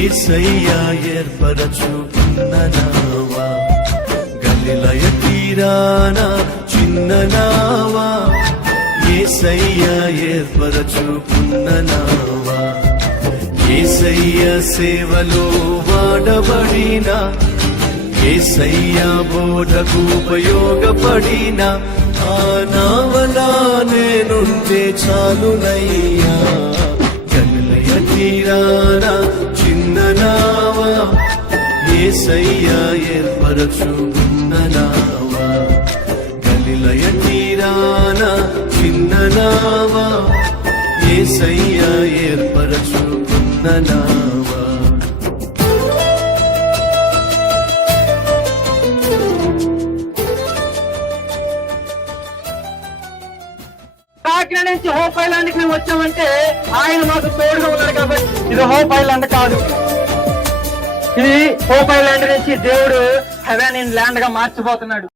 యేసయ్యా ఏర్పరచుకున్న నావా, గలిలయ తీరాన చిన్న నావా, యేసయ్యా ఏర్పరచుకున్న నావా, యేసయ్య సేవలో వాడబడిన, యేసయ్య బోధకు ఉపయోగపడిన ఆ నావలా నేనుంటే చాలునయ్యా. గలిలయ తీరాన చిన్న నావా, యేసయ్యా ఏర్పరచుకున్న నావా, గలిలయ తీరాన చిన్న నావా, యేసయ్యా ఏర్పరచుకున్న నావా. కాకినాడ నుంచి హోప్ ఐలాండ్కి మేము వచ్చామంటే ఆయన మాకు తోడుగా ఉన్నాడు కాబట్టి. ఇది హోప్ ఐలాండ్ కాదు, ఇది హోప్ ఐలాండ్ నుంచి దేవుడు హెవెన్ ఇన్ ల్యాండ్ గా మార్చిపోతున్నాడు.